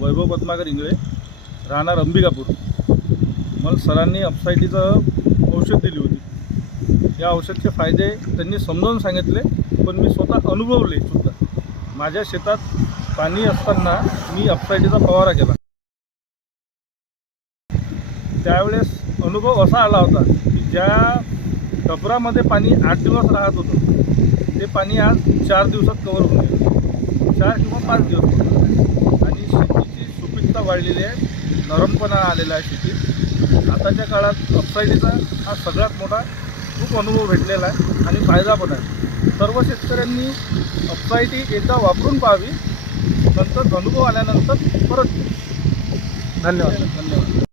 वैभव पद्माकर इंगळे, राहणार अंबिकापूर. मला सरांनी अपसाईटीचं औषध दिली होती. या औषधाचे फायदे त्यांनी समजावून सांगितले, पण मी स्वतः अनुभवले सुद्धा. माझ्या शेतात पाणी असताना मी अपसाईटीचा फवारा केला. त्यावेळेस अनुभव असा आला होता की ज्या टपरामध्ये पाणी 8 दिवस राहत होतं, ते पाणी आज 4 दिवसात कव्हर होऊन गेलं. 4 किंवा 5 दिवस. आणि शेतीची सुपीकता वाढलेली आहे, नरमपणा आलेला आहे शेतीत. आताच्या काळात अपसाईटीचा हा सगळ्यात मोठा खूप अनुभव भेटलेला आहे आणि फायदा पण आहे. सर्व शेतकऱ्यांनी अपसाईटी एकदा वापरून पाहावी, नंतर अनुभव आल्यानंतर परत. धन्यवाद.